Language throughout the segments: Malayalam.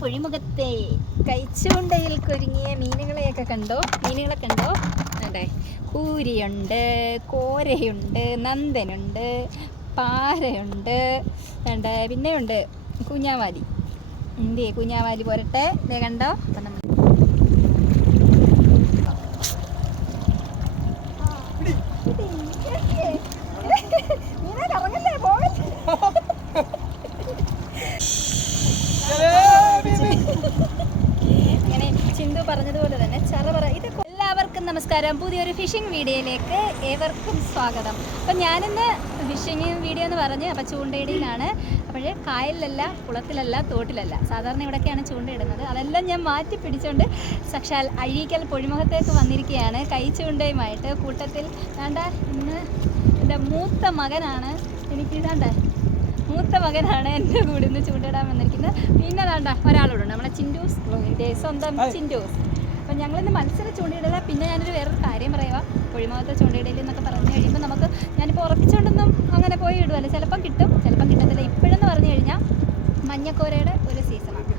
പൊഴിമുഖത്തെ കൈച്ചുണ്ടയിൽ കുരുങ്ങിയ മീനുകളെയൊക്കെ കണ്ടോ? മീനുകളെ കണ്ടോ? അതെ കൂരിയുണ്ട് കോരയുണ്ട് നന്ദനുണ്ട് പാരയുണ്ട് വേണ്ട പിന്നെ ഉണ്ട് കുഞ്ഞാവാലി. എന്തേ കുഞ്ഞാവാലി പോരട്ടെ. കണ്ടോ? അപ്പം നമ്മൾ മീനെ കറങ്ങല്ലേ പോകല്ലേ ഇങ്ങനെ ചിന്തു പറഞ്ഞതുപോലെ തന്നെ ചറപറ ഇത് എല്ലാവർക്കും നമസ്കാരം പുതിയൊരു ഫിഷിംഗ് വീഡിയോയിലേക്ക് ഏവർക്കും സ്വാഗതം. അപ്പം ഞാനിന്ന് ഫിഷിംഗ് വീഡിയോ എന്ന് പറഞ്ഞ് അപ്പം ചൂണ്ടയിടയിലാണ് അപ്പോൾ കായലിലല്ല കുളത്തിലല്ല തോട്ടിലല്ല. സാധാരണ ഇവിടെയൊക്കെയാണ് ചൂണ്ടയിടുന്നത്. അതെല്ലാം ഞാൻ മാറ്റി പിടിച്ചുകൊണ്ട് സക്ഷാൽ അഴീക്കൽ പൊഴിമുഖത്തേക്ക് വന്നിരിക്കുകയാണ് കൈ ചൂണ്ടയുമായിട്ട് കൂട്ടത്തിൽ വേണ്ട ഇന്ന് എന്റെ മൂത്ത മകനാണ്. എനിക്ക് ഇതാണ്ടേ മൂത്ത മകനാണ് എന്റെ കൂടെ ഇന്ന് ചൂണ്ടിടാൻ വന്നിരിക്കുന്നത്. പിന്നെ വേണ്ട ഒരാളോടുണ്ട് നമ്മളെ ചിൻഡൂസ് എന്റെ സ്വന്തം ചിൻഡൂസ്. അപ്പം ഞങ്ങളിന്ന് മത്സര ചൂണ്ടയിടല. പിന്നെ ഞാനൊരു വേറൊരു കാര്യം പറയുക പൊഴിമുഖത്തെ ചൂണ്ടിയിടയിൽ എന്നൊക്കെ പറഞ്ഞു കഴിയുമ്പോൾ നമുക്ക് ഞാനിപ്പോൾ ഉറപ്പിച്ചുകൊണ്ടൊന്നും അങ്ങനെ പോയി ഇടുമല്ലോ ചിലപ്പം കിട്ടും. ചിലപ്പം കിട്ടത്തില്ല. ഇപ്പോഴെന്ന് പറഞ്ഞു കഴിഞ്ഞാൽ മഞ്ഞക്കോരയുടെ ഒരു സീസണാണ്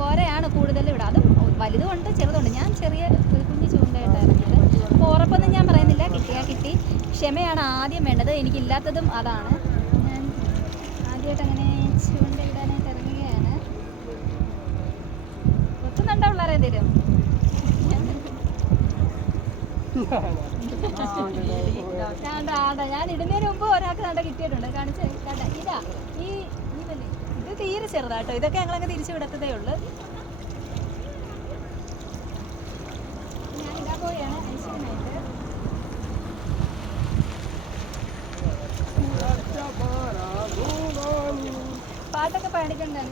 കോരയാണ് കൂടുതലും ഇവിടെ അതും വലുതുമുണ്ട് ചെറുതുണ്ട്. ഞാൻ ചെറിയ ഒരു കുഞ്ഞു ചൂണ്ടയിട്ടായിരുന്നത് അപ്പോൾ ഉറപ്പൊന്നും ഞാൻ പറയുന്നില്ല. കിട്ടിയാൽ കിട്ടി. ക്ഷമയാണ് ആദ്യം വേണ്ടത്. എനിക്കില്ലാത്തതും അതാണ്. ഞാൻ ആദ്യമായിട്ട് അങ്ങനെ ചൂണ്ടയിടാനായിട്ട് ഇറങ്ങുകയാണ്. ഒത്തുന്നുണ്ടോ പിള്ളേരെ വേണ്ട ഞാൻ ഇടുന്നതിന് മുമ്പ് ഒരാൾക്ക് കണ്ട കിട്ടിയിട്ടുണ്ട്. കാണിച്ച് കണ്ട ഇതാ ഈ ഇത് തീരെ ചെറുതാട്ടോ. ഇതൊക്കെ ഞങ്ങളങ്ങ് തിരിച്ചു വിടത്തതേ ഉള്ളൂ. ഞാൻ ഇതാ പോയാണ് ഐശ്വര്യമായിട്ട് പാട്ടൊക്കെ പാടിക്കൊണ്ടാണ്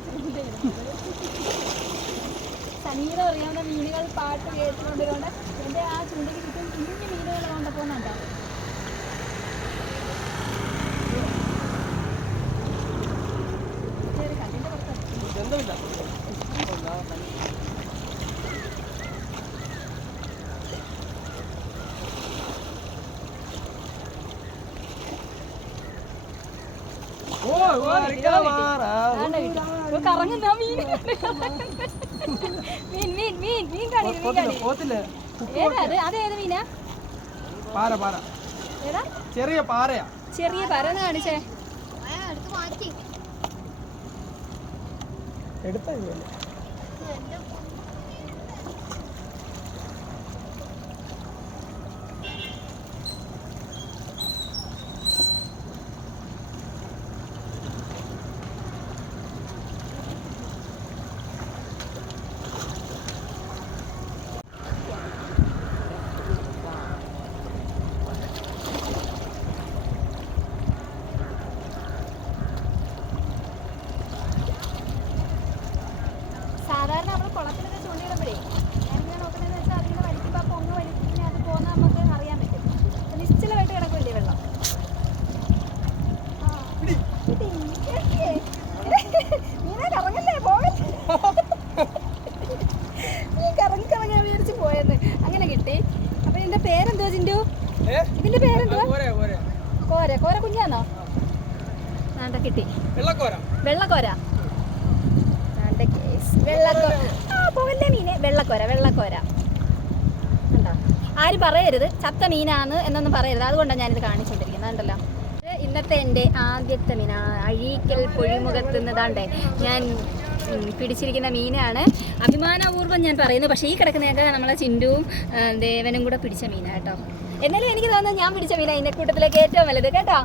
സംഗീതം അറിയാവുന്ന മീനുകൾ പാട്ട് കേട്ടുകൊണ്ടുകൊണ്ട് എന്റെ ആ ചൂണ്ടയ്ക്ക് ചുറ്റും കുഞ്ഞു മീനുകൾ കൊണ്ടുപോകുന്നുണ്ടോ കറങ്ങുന്ന മീൻ. മീൻ മീൻ മീൻ മീൻ കാണി മീൻ കാണി. ഏതാ അത്? അതേത് മീനാ? പാര പാര ഏതാ? ചെറിയ പാരയാ ചെറിയ പരന്ന് കാണിച്ചേ. എടുത്ത സാധാരണ നമ്മൾ കുളത്തിലൊക്കെ ചൂണ്ടിയിടുമ്പോഴേ ഞാനിങ്ങനെ നോക്കുന്നതെന്ന് വെച്ചാൽ അതിങ്ങനെ വലിക്കുമ്പോൾ ആ പൊങ്ങ് വലിക്കുന്ന അത് പോകുന്ന നമുക്ക് അറിയാൻ പറ്റും. നിശ്ചലമായിട്ട് കിടക്കില്ലേ വെള്ളം. കിട്ടി. കറങ്ങല്ലേ? പോകല്ലേ നീ കറങ്ങി കറങ്ങാൻ വിചാരിച്ച് പോയെന്ന്. അങ്ങനെ കിട്ടി. അപ്പൊ ഇതിന്റെ പേരെന്തോ ഇതിന്റെ പേരെന്തോ പോരെ പോരെ. കോര. കോര കുഞ്ഞാന്നോ? കിട്ടി. വെള്ളക്കോര. വെള്ളക്കോര. വെള്ളക്കോര ആ പോവല്ലേ മീനെ? വെള്ളക്കോര വെള്ളക്കോര. കണ്ടോ? ആരും പറയരുത്. ചത്ത മീനാണ് എന്നൊന്നും പറയരുത്. അതുകൊണ്ടാണ് ഞാനിത് കാണിച്ചുകൊണ്ടിരിക്കുന്നത് കണ്ടല്ലോ? ഇന്നത്തെ എന്റെ ആദ്യത്തെ മീന. അഴീക്കൽ പൊഴിമുഖത്ത് നിന്നതാണ്ടേ ഞാൻ പിടിച്ചിരിക്കുന്ന മീനാണ്. അഭിമാനപൂർവം ഞാൻ പറയുന്നു. പക്ഷേ ഈ കിടക്കുന്നതൊക്കെ നമ്മളെ ചിന്തുവും ദേവനും കൂടെ പിടിച്ച മീനാണ് കേട്ടോ. എന്നാലും എനിക്ക് തോന്നുന്നത് ഞാൻ പിടിച്ച മീനാണ് ഇതിന്റെ കൂട്ടത്തിലേക്ക് ഏറ്റവും വലുത്. കേട്ടോ?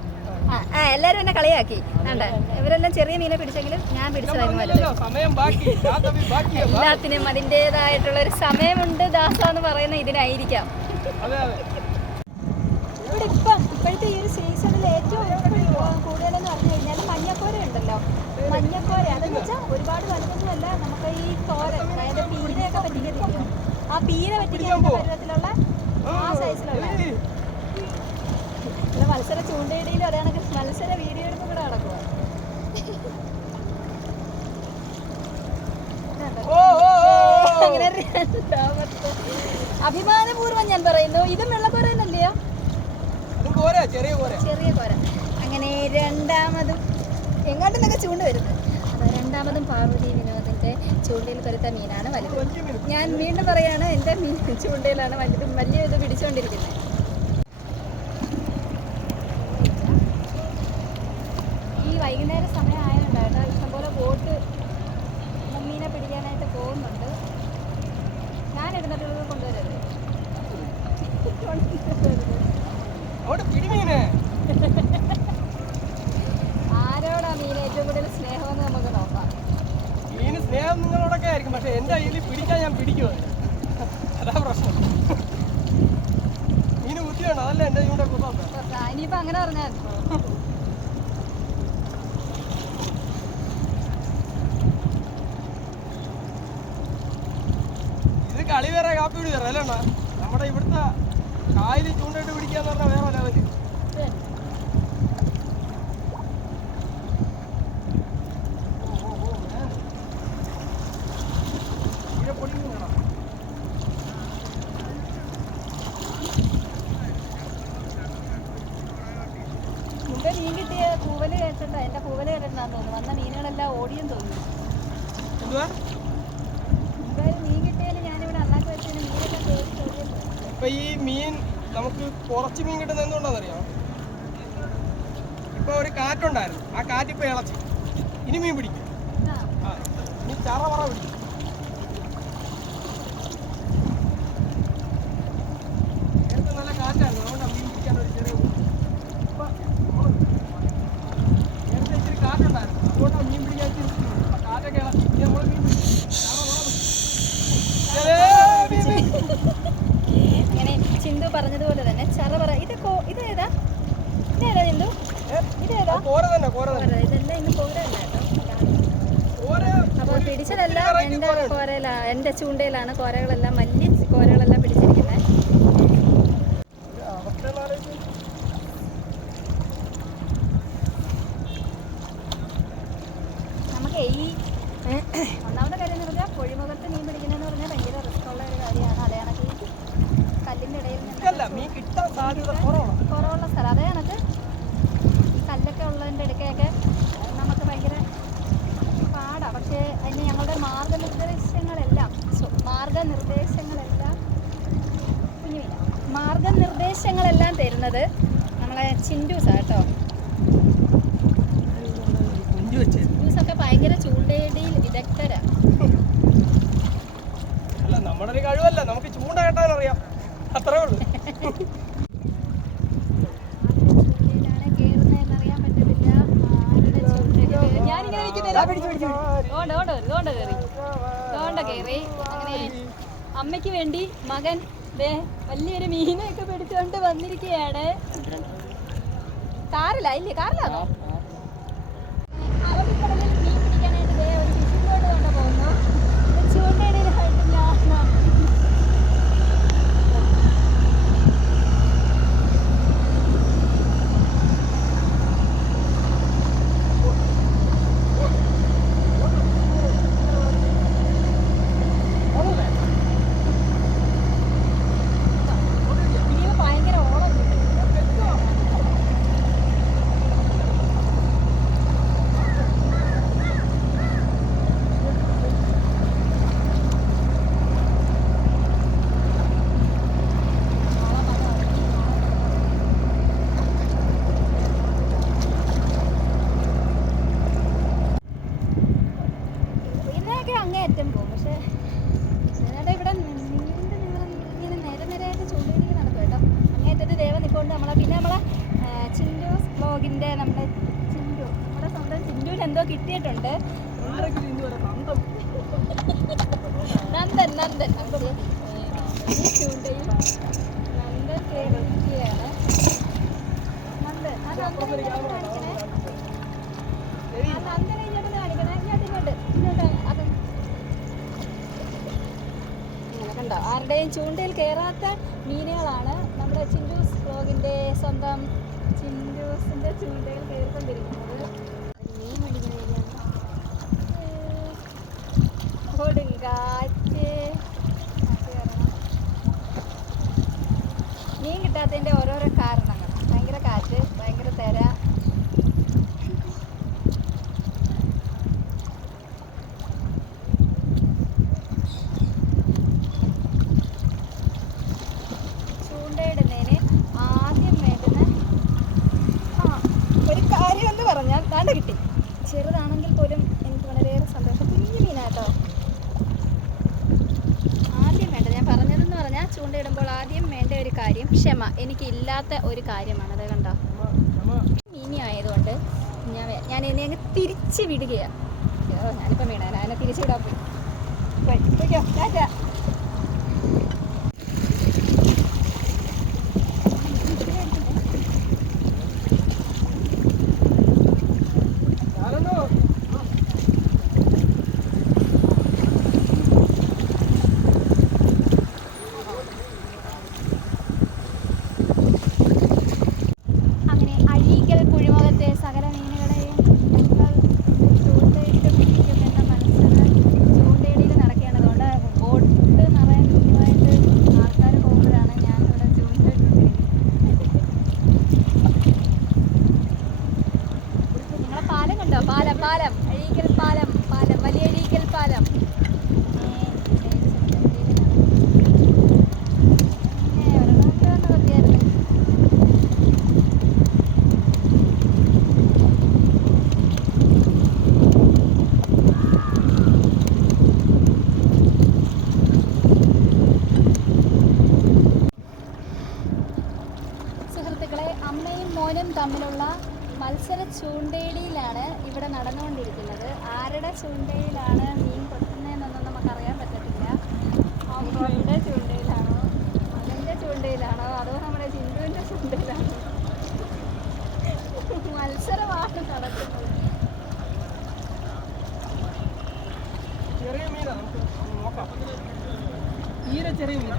ആ ആ എന്നെ കളിയാക്കി. വേണ്ട ഇവരെല്ലാം ചെറിയ മീനെ പിടിച്ചെങ്കിലും ഞാൻ പിടിച്ചതായിരുന്നു വലുത് സമയം ബാക്കി. രാത്രി ബാക്കിയാ എല്ലാത്തിനും അതിന്റെതായിട്ടുള്ള ഒരു സമയമുണ്ട് ദാസ എന്ന് പറയുന്ന ഇതിനായിരിക്കാം. ഇവിടെ ഇപ്പം ഇപ്പോഴത്തെ ഈ ഒരു സീസണിൽ ഏറ്റവും കൂടുതലെന്ന് പറഞ്ഞു കഴിഞ്ഞാൽ മഞ്ഞക്കോര ഉണ്ടല്ലോ. മഞ്ഞക്കോര. അതെന്ന് വെച്ചാൽ ഒരുപാട് വലുതൊന്നുമല്ല നമുക്ക് ഈ തോര അതായത് പീരയൊക്കെ പറ്റിക്കത്തില്ലയോ ആ പീര പറ്റിക്കുന്ന പരുവത്തിലുള്ള ആ സൈസിലുള്ള മത്സര ചൂണ്ടയിടയിലും ചൂണ്ടയിൽ വരുത്ത മീനാണ് വലുത്. ഞാൻ വീണ്ടും പറയാണ് എന്റെ മീൻ ചൂണ്ടയിലാണ് വലുത്. വലിയ ഇത് പിടിച്ചുകൊണ്ടിരിക്കുന്നത് ഈ വൈകുന്നേര സമയം ഇനിയിപ്പോ അങ്ങനെ പറഞ്ഞായിരുന്നു? ഇത് കളി വേറെ കാപ്പി പിടി വേറെ അല്ലേ നമ്മുടെ ഇവിടുത്തെ കായലിൽ ചൂണ്ടയിട്ട് പിടിക്കാന്ന് പറഞ്ഞാൽ വേറെ വെച്ചിട്ടാ എന്റെ പൂവല കണ്ടിട്ടാന്ന് തോന്നുന്നു. വന്ന മീനുകളെല്ലാം ഓടിയും തോന്നുന്നു. എന്തായാലും മീൻ കിട്ടിയാലും ഞാനിവിടെ അണ്ണാക്ക് വെച്ചതിന് മീനൊക്കെ പേടിച്ചു ഈ മീൻ നമുക്ക് കുറച്ച് മീൻ കിട്ടുന്നത് എന്തുകൊണ്ടാണെന്നറിയാം ഇപ്പൊ ഒരു കാറ്റുണ്ടായിരുന്നു. ആ കാറ്റിപ്പോ ഇളച്ചു. ഇനി മീൻ പിടിക്കും. ഇനി ചറ പറ പിടിക്കും. പിടിച്ചതല്ല എന്റെ കോരയില എന്റെ ചൂണ്ടയിലാണ് കോരകളെല്ലാം വലിയ കോരകളെല്ലാം പിടിച്ചിരിക്കുന്നത്. ഉള്ളത് നമ്മളെ ചിൻഡൂസാണ് കേട്ടോ ചിൻഡൂസൊക്കെ ഭയങ്കര ചൂണ്ടയുടെ വിദഗ്ധരാണ് നമ്മുടെ നമുക്ക് ചൂണ്ട അങ്ങനെ അമ്മയ്ക്ക് വേണ്ടി മകൻ വലിയൊരു മീനൊക്കെ പിടിച്ചോണ്ട് വന്നിരിക്കുകയാണ്. കാറിലാ? ഇല്ലേ കാറിലാണോ കണ്ടോ? ആരുടെയും ചൂണ്ടയിൽ കയറാത്ത മീനുകളാണ് നമ്മുടെ ചിൻഡൂസ് ബ്ലോഗിന്റെ സ്വന്തം ചിൻഡൂസിന്റെ ചൂണ്ടയിൽ കയറിക്കൊണ്ടിരിക്കുന്നത് മീൻ പിടിക്കുന്ന മീൻ കിട്ടാത്തതിന്റെ ഓരോരോ കാരണം. ഇടുമ്പോൾ ആദ്യം വേണ്ട ഒരു കാര്യം ക്ഷമ. എനിക്ക് ഇല്ലാത്ത ഒരു കാര്യമാണ്. അത് കണ്ടോ? ഇനി ആയതുകൊണ്ട് ഞാൻ ഞാൻ എന്നെ അങ്ങ് തിരിച്ച് വിടുകയാണ്. ഞാനിപ്പോൾ വീണ. ഞാൻ തിരിച്ചു വിടാൻ പോയി. ചൂണ്ടയിടിയിലാണ് ഇവിടെ നടന്നുകൊണ്ടിരിക്കുന്നത്. ആരുടെ ചൂണ്ടയിലാണ് മീൻ കൊത്തുന്നതെന്നൊന്നും നമുക്കറിയാൻ പറ്റത്തില്ല. അമ്മയുടെ ചൂണ്ടയിലാണോ മകന്റെ ചൂണ്ടയിലാണോ അതോ നമ്മുടെ ചിന്തുവിന്റെ ചൂണ്ടയിലാണോ മത്സരമാണ് നടക്കുന്നത്. ചെറിയ മീനാ നമുക്ക് നോക്കാം. തീരെ ചെറിയ മീൻ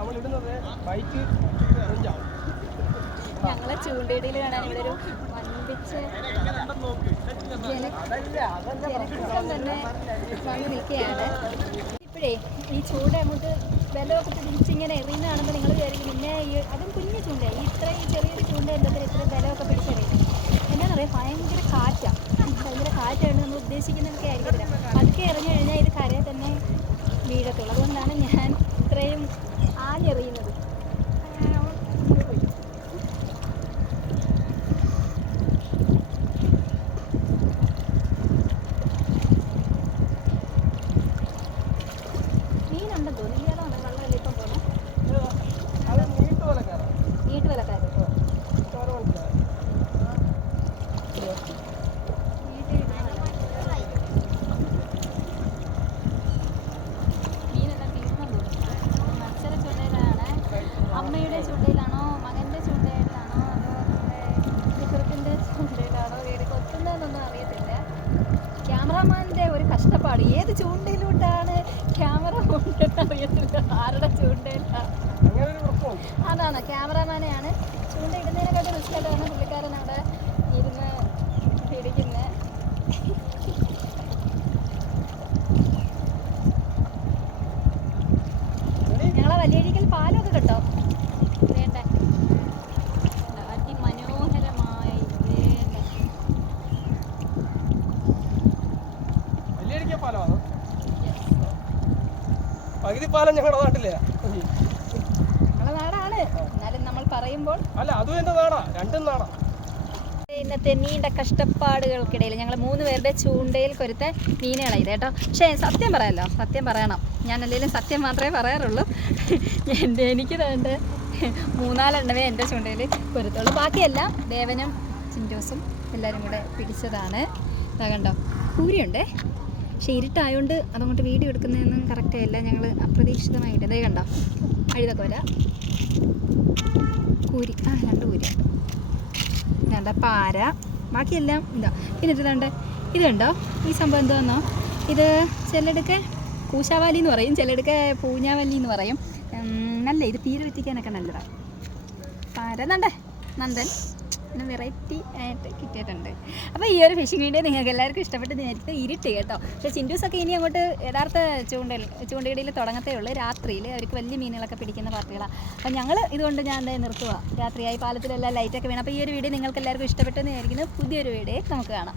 അവൾ ഇടുന്നത് ബൈക്ക് അഞ്ചാവും ഞങ്ങളെ ചൂണ്ടയിടയിൽ കാണാൻ ഇവിടെ ഒരു വമ്പിച്ച് തന്നെ വന്ന് നിൽക്കുകയാണ്. ഇപ്പോഴേ ഈ ചൂണ്ട അങ്ങോട്ട് ബലമൊക്കെ പിടിച്ചിങ്ങനെ എറിയുന്ന കാണുമ്പോൾ നിങ്ങൾ വിചാരിക്കും പിന്നെ ഈ അതും കുഞ്ഞു ചൂണ്ട ഈ ഇത്രയും ചെറിയൊരു ചൂണ്ട എന്തെങ്കിലും ഇത്ര ബലമൊക്കെ പിടിച്ചെറിയുന്നത് എന്താണെന്നറിയാം? ഭയങ്കര കാറ്റാണ് ഭയങ്കര കാറ്റാണ് നമ്മൾ ഉദ്ദേശിക്കുന്നതൊക്കെ ആയിരിക്കില്ല അതൊക്കെ എറിഞ്ഞു കഴിഞ്ഞാൽ ഇത് കരയെ തന്നെ വീഴത്തുള്ളൂ. അതുകൊണ്ടാണ് ഞാൻ ഇത്രയും ആഞ്ഞെറിയുന്നത് ആ, പോയി. മീനുണ്ടെന്ന് തോന്നുന്നു ഇയാളോ വെള്ളമല്ല ഇപ്പം പോകുന്നത് അത് നീട്ട് പോലെ കയറാം വീട്ടുവിലക്കാർ ചോര മനസ്സിലായി മീനെല്ലാം തീർന്നു മത്സര ചൂണ്ടയിലാണ് അമ്മയുടെ ചൂണ്ടയിലാണോ മകന്റെ ചൂണ്ടയിലാണോ അതോ നമ്മുടെ സുഹൃത്തിന്റെ ചൂണ്ടയിലാണോ കയറി കൊത്തുന്നതെന്നൊന്നും അറിയത്തില്ല ക്യാമറാമാന്റെ ഒരു കഷ്ടപ്പാട് ഏത് ചൂണ്ടയിലോട്ടാണ് ക്യാമറ കൊണ്ടെന്ന് അറിയത്തില്ല ആരുടെ ചൂണ്ടയിലാണ് അങ്ങനെ ഒരു പ്രശ്നമുണ്ട് അതാണ് ക്യാമറാമാനെയാണ് ചൂണ്ട ഇടുന്നതിനെക്കാട്ടും റിസ്ക് ആയിട്ടാണ് പുള്ളിക്കാരൻ അവിടെ ഇരുന്ന് പിടിക്കുന്നത് ഞങ്ങളെ വലിയഴിക്കൽ പാലമൊക്കെ കേട്ടോ വേണ്ട അതിമനോഹരമായി വേണ്ട വലിയ പാലമാണ് പകുതി പാലം ഞങ്ങളുടെ നാട്ടിലെ. ഞങ്ങളെ നാടാണ്. എന്നാലും നമ്മൾ പറയുമ്പോൾ അല്ല അതും എന്റെ നാടാ. രണ്ടും നാടാ. ഇന്നത്തെ നീണ്ട കഷ്ടപ്പാടുകൾക്കിടയിൽ ഞങ്ങൾ മൂന്ന് പേരുടെ ചൂണ്ടയിൽ കൊരുത്ത മീനുകളായി കേട്ടോ. പക്ഷേ സത്യം പറയാമല്ലോ സത്യം പറയണം. ഞാൻ എന്തെങ്കിലും സത്യം മാത്രമേ പറയാറുള്ളൂ. എന്റെ എനിക്ക് വേണ്ട. മൂന്നാലെണ്ണമേ എന്റെ ചൂണ്ടയിൽ കൊരുത്തുള്ളൂ. ബാക്കിയെല്ലാം ദേവനും ചിന്റോസും എല്ലാവരും കൂടെ പിടിച്ചതാണ്. കണ്ടോ കൂരിയുണ്ടേ പക്ഷേ ഇരുട്ടായതുകൊണ്ട് അതങ്ങോട്ട് വീഡിയോ എടുക്കുന്നതൊന്നും കറക്റ്റ് അല്ല ഞങ്ങൾ അപ്രതീക്ഷിതമായിട്ട്. ഇതേ കണ്ടോ? അഴുതൊക്കെ വരാം. കൂരി. ആ രണ്ട് കൂരി. ഇതാണ്ട പാര. ബാക്കിയെല്ലാം ഇതാ. പിന്നെ ഇത് ഇതാണ്ട് ഇതുണ്ടോ ഈ സംഭവം എന്താണെന്നോ ഇത് ചിലടക്ക് കൂശാവാലി എന്ന് പറയും. ചിലടക്ക് പൂഞ്ഞാവല്ലി എന്ന് പറയും. നല്ല ഇത് പീര വെറ്റിക്കാനൊക്കെ നല്ലതാണ് പാര. നണ്ടേ നന്ദൻ. പിന്നെ വെറൈറ്റി ആയിട്ട് കിട്ടിയിട്ടുണ്ട്. അപ്പോൾ ഈ ഒരു ഫിഷിംഗ് വീഡിയോ നിങ്ങൾക്ക് എല്ലാവർക്കും ഇഷ്ടപ്പെട്ട് നേരത്തെ ഇരുട്ട് കേട്ടോ. പക്ഷേ ചിൻഡൂസൊക്കെ ഇനി അങ്ങോട്ട് യഥാർത്ഥ ചൂണ്ടയിൽ ചൂണ്ടയിടയിൽ തുടങ്ങത്തേ ഉള്ളൂ. രാത്രിയിൽ അവർക്ക് വലിയ മീനുകളൊക്കെ പിടിക്കുന്ന പാർട്ടികളാണ് അപ്പോൾ ഞങ്ങൾ ഇതുകൊണ്ട് ഞാൻ എന്തായാലും നിർത്തുക രാത്രിയായി പാലത്തിലെല്ലാം ലൈറ്റൊക്കെ വേണം. അപ്പോൾ ഈ ഒരു വീഡിയോ നിങ്ങൾക്ക് എല്ലാവർക്കും ഇഷ്ടപ്പെട്ടെന്ന് വിചാരിക്കുന്നത് പുതിയൊരു വീഡിയോ നമുക്ക് കാണാം.